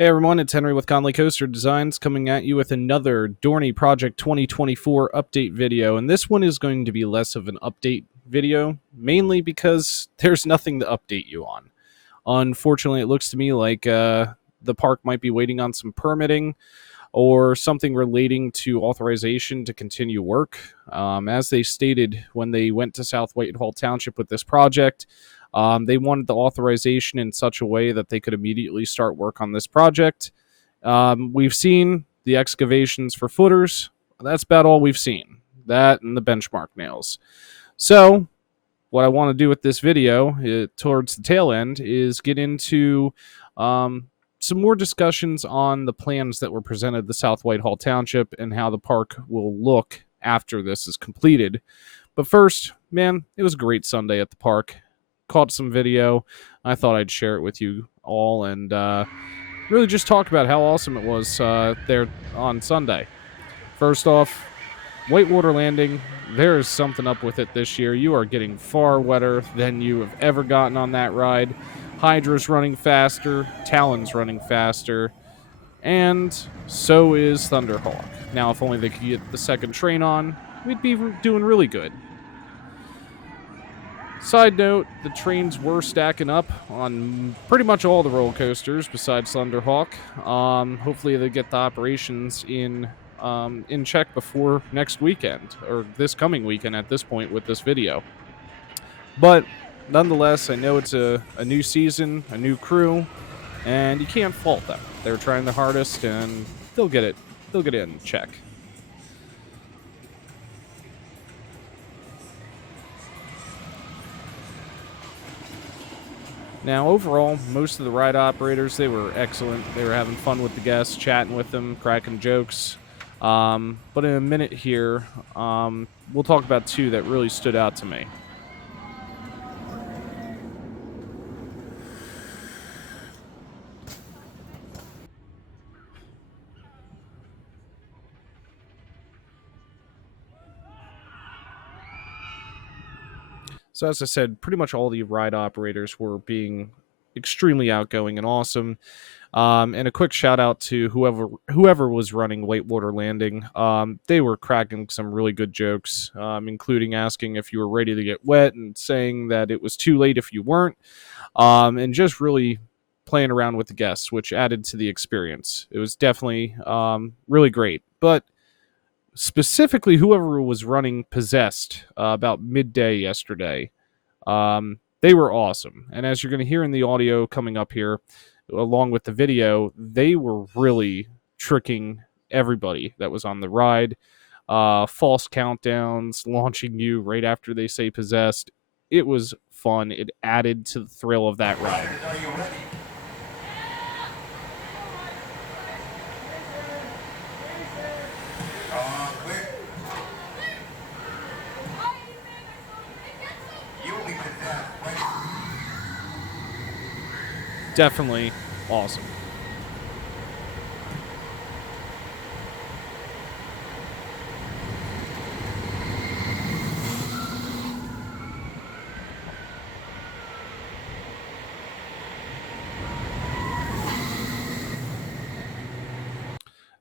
Hey everyone, it's Henry with Conoly Coaster Designs coming at you with another Dorney Project 2024 update video. And this one is going to be less of an update video, mainly because there's nothing to update you on. Unfortunately, it looks to me like the park might be waiting on some permitting or something relating to authorization to continue work. As they stated when they went to South Whitehall Township with this project, they wanted the authorization in such a way that they could immediately start work on this project. We've seen the excavations for footers. That's about all we've seen. That and the benchmark nails. So, what I want to do with this video towards the tail end is get into some more discussions on the plans that were presented to South Whitehall Township and how the park will look after this is completed. But first, man, it was a great Sunday at the park. Caught some video. I thought I'd share it with you all and really just talk about how awesome it was there on Sunday. First off, Whitewater Landing, there is something up with it this year. You are getting far wetter than you have ever gotten on that ride. Hydra's running faster, Talon's running faster, and so is Thunderhawk. Now, if only they could get the second train on, we'd be doing really good. Side note, the trains were stacking up on pretty much all the roller coasters besides Thunderhawk. Hopefully they get the operations in check before next weekend, or this coming weekend at this point with this video. But nonetheless, I know it's a new season, a new crew, and you can't fault them. They're trying their hardest, and they'll get it in check. Now, overall, most of the ride operators, they were excellent. They were having fun with the guests, chatting with them, cracking jokes. But in a minute here, we'll talk about two that really stood out to me. So as I said, pretty much all the ride operators were being extremely outgoing and awesome. And a quick shout out to whoever was running Whitewater Landing. They were cracking some really good jokes, including asking if you were ready to get wet and saying that it was too late if you weren't, and just really playing around with the guests, which added to the experience. It was definitely really great. But specifically, whoever was running Possessed about midday yesterday, they were awesome. And as you're going to hear in the audio coming up here, along with the video, they were really tricking everybody that was on the ride. False countdowns, launching you right after they say Possessed. It was fun. It added to the thrill of that ride. Are you ready? Clear. You will be Possessed. Definitely awesome.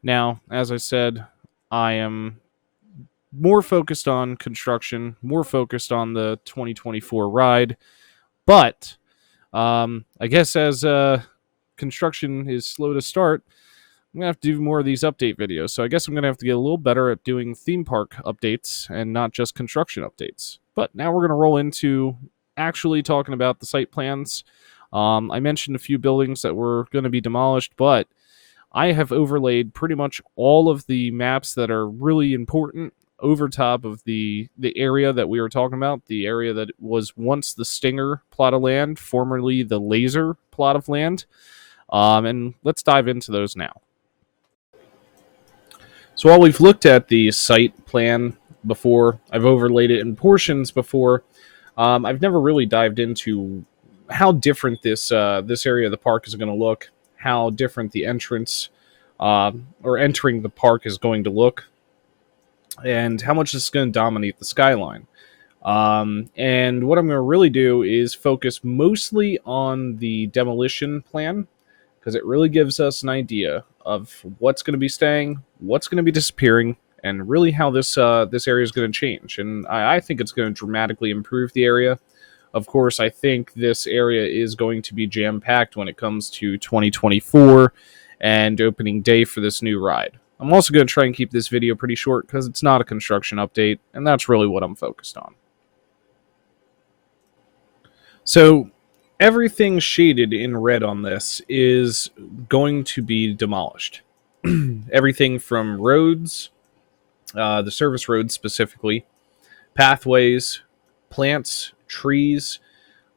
Now, as I said, I am more focused on construction, more focused on the 2024 ride, but I guess as construction is slow to start, I'm going to have to do more of these update videos. So I guess I'm going to have to get a little better at doing theme park updates and not just construction updates. But now we're going to roll into actually talking about the site plans. I mentioned a few buildings that were going to be demolished, but I have overlaid pretty much all of the maps that are really important over top of the area that we were talking about, the area that was once the Stinger plot of land, formerly the Laser plot of land. And let's dive into those now. So while we've looked at the site plan before, I've overlaid it in portions before, I've never really dived into how different this area of the park is going to look, how different the entrance or entering the park is going to look, and how much it's going to dominate the skyline. And what I'm going to really do is focus mostly on the demolition plan, because it really gives us an idea of what's going to be staying, what's going to be disappearing, and really how this area is going to change. And I think it's going to dramatically improve the area. Of course, I think this area is going to be jam-packed when it comes to 2024 and opening day for this new ride. I'm also going to try and keep this video pretty short because it's not a construction update, and that's really what I'm focused on. So, everything shaded in red on this is going to be demolished. Everything from roads, the service roads specifically, pathways, plants, trees,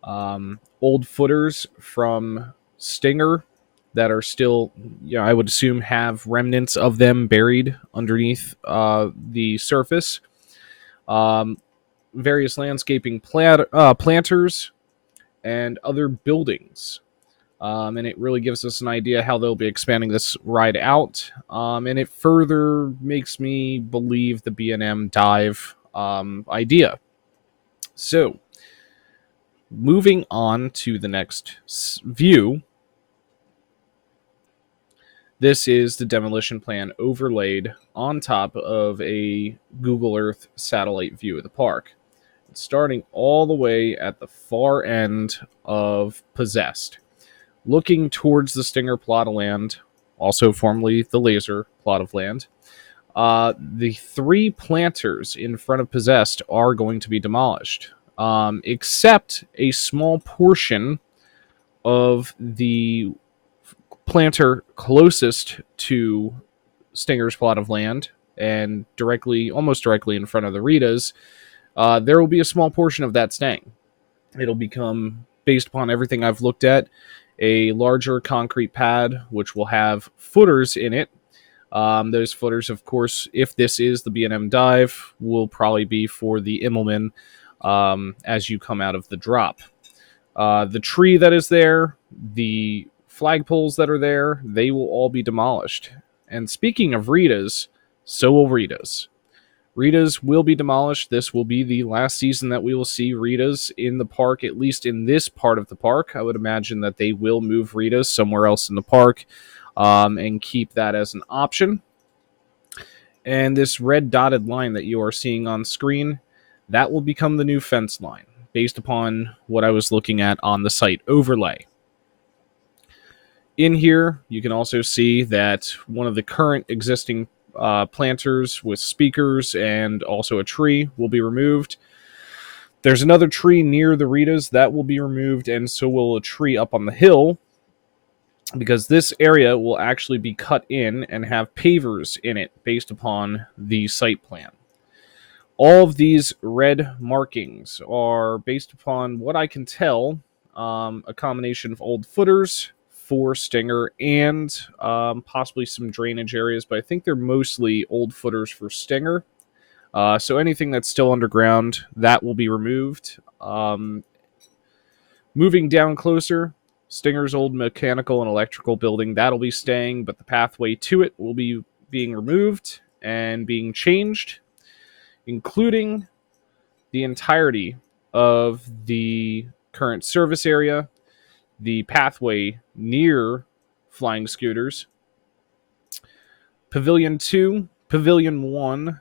old footers from Stinger that are still, I would assume, have remnants of them buried underneath the surface. Um, Various landscaping planters and other buildings. And it really gives us an idea how they'll be expanding this ride out. And it further makes me believe the B&M Dive idea. So, moving on to the next view, this is the demolition plan overlaid on top of a Google Earth satellite view of the park. It's starting all the way at the far end of Possessed, looking towards the Stinger plot of land, also formerly the Laser plot of land. The 3 planters in front of Possessed are going to be demolished, except a small portion of the planter closest to Stinger's plot of land and almost directly in front of the Ritas. There will be a small portion of that staying. It'll become, based upon everything I've looked at, a larger concrete pad which will have footers in it. Those footers, of course, if this is the B&M Dive, will probably be for the Immelman as you come out of the drop. The tree that is there, the flagpoles that are there, they will all be demolished. And speaking of Ritas, so will Ritas. Ritas will be demolished. This will be the last season that we will see Ritas in the park, at least in this part of the park. I would imagine that they will move Ritas somewhere else in the park and keep that as an option. And this red dotted line that you are seeing on screen, that will become the new fence line, based upon what I was looking at on the site overlay. In here, you can also see that one of the current existing planters with speakers and also a tree will be removed. There's another tree near the Ritas that will be removed, and so will a tree up on the hill, because this area will actually be cut in and have pavers in it based upon the site plan. All of these red markings are based upon what I can tell, a combination of old footers for Stinger and possibly some drainage areas, but I think they're mostly old footers for Stinger. So anything that's still underground, that will be removed. Moving down closer, Stinger's old mechanical and electrical building, that'll be staying, but the pathway to it will be being removed and being changed, including the entirety of the current service area, the pathway near Flying Scooters, Pavilion 2, Pavilion 1,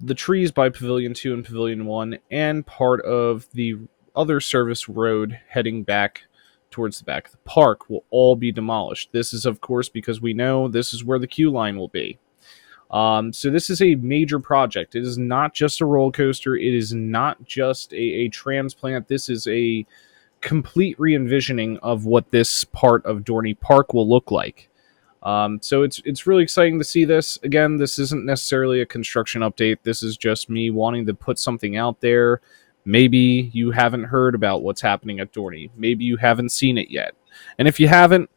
the trees by Pavilion 2 and Pavilion 1, and part of the other service road heading back towards the back of the park will all be demolished. This is, of course, because we know this is where the queue line will be. So this is a major project. It is not just a roller coaster. It is not just a transplant. This is a complete re-envisioning of what this part of Dorney Park will look like. So it's really exciting to see this. Again, this isn't necessarily a construction update. This is just me wanting to put something out there. Maybe you haven't heard about what's happening at Dorney. Maybe you haven't seen it yet. And if you haven't,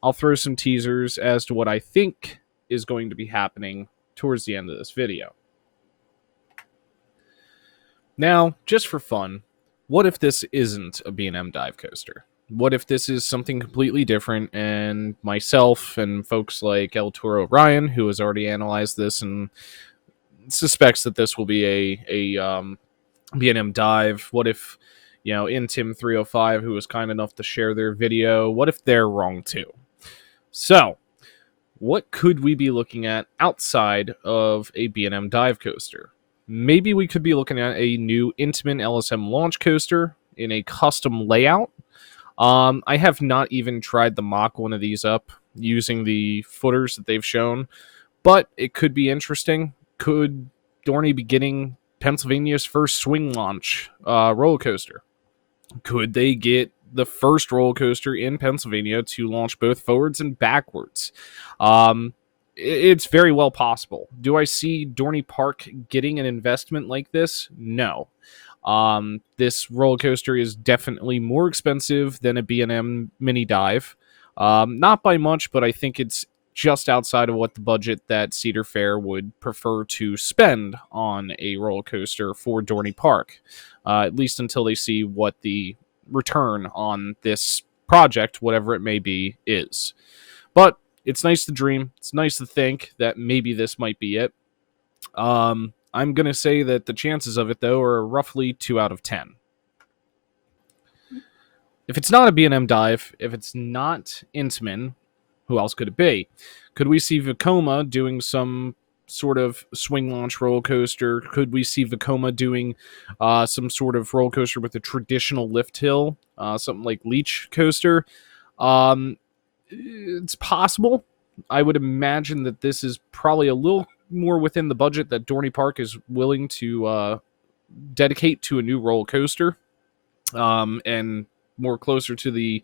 I'll throw some teasers as to what I think is going to be happening towards the end of this video. Now, just for fun, what if this isn't a B&M Dive Coaster? What if this is something completely different, and myself and folks like El Toro Ryan, who has already analyzed this and suspects that this will be a B&M Dive, what if, Intim305, who was kind enough to share their video, what if they're wrong too? So, what could we be looking at outside of a B&M Dive Coaster? Maybe we could be looking at a new Intamin LSM launch coaster in a custom layout. I have not even tried the mock one of these up using the footers that they've shown, but it could be interesting. Could Dorney be getting Pennsylvania's first swing launch roller coaster? Could they get the first roller coaster in Pennsylvania to launch both forwards and backwards? Um, it's very well possible. Do I see Dorney Park getting an investment like this? No. This roller coaster is definitely more expensive than a B&M mini dive. Not by much, but I think it's just outside of what the budget that Cedar Fair would prefer to spend on a roller coaster for Dorney Park, at least until they see what the return on this project, whatever it may be, is. But it's nice to dream. It's nice to think that maybe this might be it. I'm going to say that the chances of it, though, are roughly 2 out of 10. If it's not a B&M dive, if it's not Intamin, who else could it be? Could we see Vekoma doing some sort of swing launch roller coaster? Could we see Vekoma doing some sort of roller coaster with a traditional lift hill, something like Leech Coaster? Um, it's possible. I would imagine that this is probably a little more within the budget that Dorney Park is willing to dedicate to a new roller coaster, and more closer to the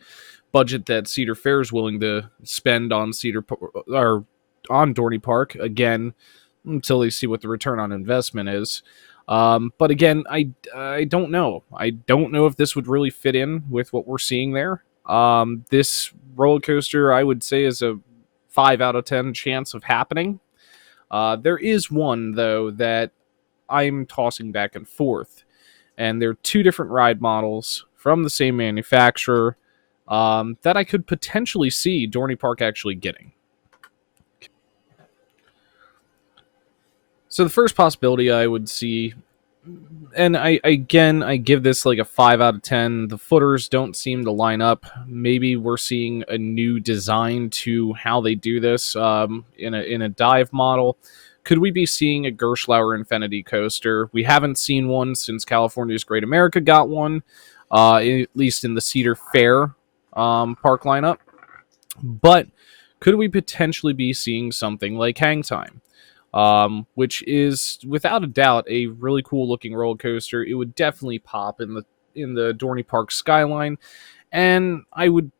budget that Cedar Fair is willing to spend on or on Dorney Park again until they see what the return on investment is. But again, I don't know. I don't know if this would really fit in with what we're seeing there. This roller coaster, I would say, is a 5 out of 10 chance of happening. There is one though that I'm tossing back and forth, and they're two different ride models from the same manufacturer that I could potentially see Dorney Park actually getting. So the first possibility I would see, and I give this like a 5 out of 10. The footers don't seem to line up. Maybe we're seeing a new design to how they do this in a dive model. Could we be seeing a Gerschlauer Infinity coaster? We haven't seen one since California's Great America got one, at least in the Cedar Fair park lineup. But could we potentially be seeing something like Hang Time? Which is without a doubt a really cool looking roller coaster. It would definitely pop in the Dorney Park skyline, and I would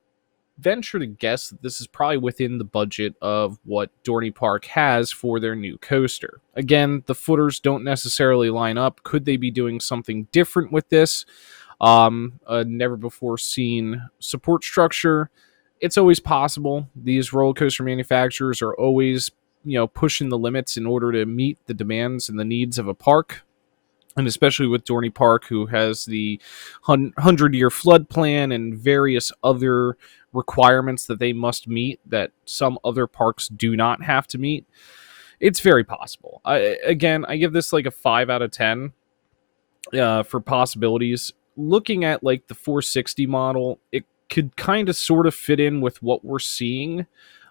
venture to guess that this is probably within the budget of what Dorney Park has for their new coaster. Again, the footers don't necessarily line up. Could they be doing something different with this? A never before seen support structure. It's always possible. These roller coaster manufacturers are always, pushing the limits in order to meet the demands and the needs of a park. And especially with Dorney Park, who has the 100-year flood plan and various other requirements that they must meet that some other parks do not have to meet, it's very possible. I give this like a 5 out of 10 for possibilities. Looking at like the 460 model, it could kind of sort of fit in with what we're seeing.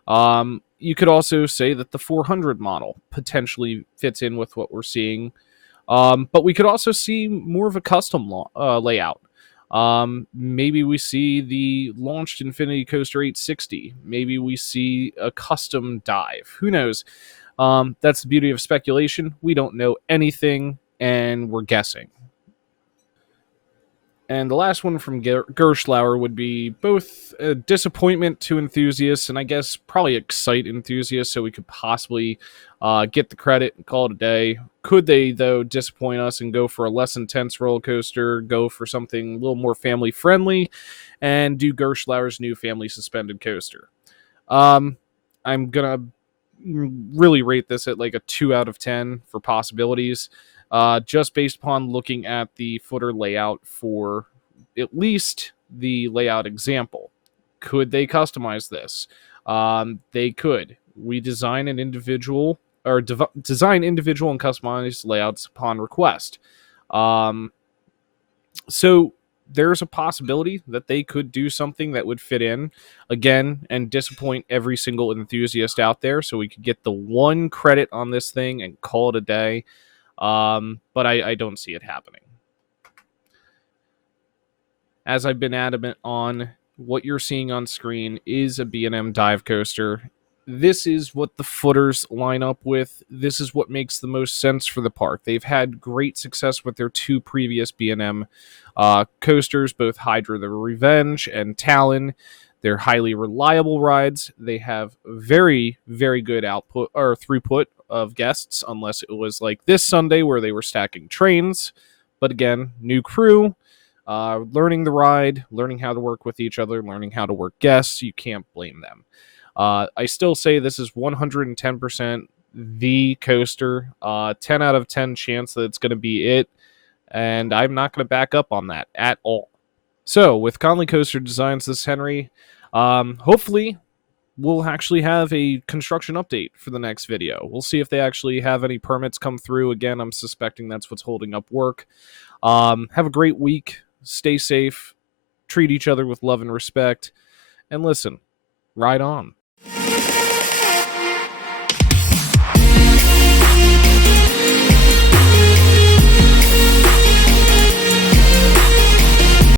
You could also say that the 400 model potentially fits in with what we're seeing. But we could also see more of a custom layout. Maybe we see the launched Infinity Coaster 860. Maybe we see a custom dive. Who knows? That's the beauty of speculation. We don't know anything, and we're guessing. And the last one from Gerschlauer would be both a disappointment to enthusiasts and I guess probably excite enthusiasts, so we could possibly get the credit and call it a day. Could they, though, disappoint us and go for a less intense roller coaster, go for something a little more family friendly, and do Gerschlauer's new family suspended coaster? I'm going to really rate this at like a 2 out of 10 for possibilities, just based upon looking at the footer layout for at least the layout example. Could they customize this? They could. We design an individual or design individual and customized layouts upon request. So there's a possibility that they could do something that would fit in again and disappoint every single enthusiast out there, so we could get the one credit on this thing and call it a day. But I don't see it happening. As I've been adamant on, what you're seeing on screen is a B&M Dive Coaster. This is what the footers line up with. This is what makes the most sense for the park. They've had great success with their two previous B&M coasters, both Hydra the Revenge and Talon. They're highly reliable rides. They have very, very good output or throughput of guests, unless it was like this Sunday where they were stacking trains. But again, new crew, learning the ride, learning how to work with each other, learning how to work guests. You can't blame them. I still say this is 110% the coaster. 10 out of 10 chance that it's going to be it. And I'm not going to back up on that at all. So, with Conoly Coaster Designs, this Henry, hopefully we'll actually have a construction update for the next video. We'll see if they actually have any permits come through. Again, I'm suspecting that's what's holding up work. Have a great week. Stay safe. Treat each other with love and respect. And listen, ride on.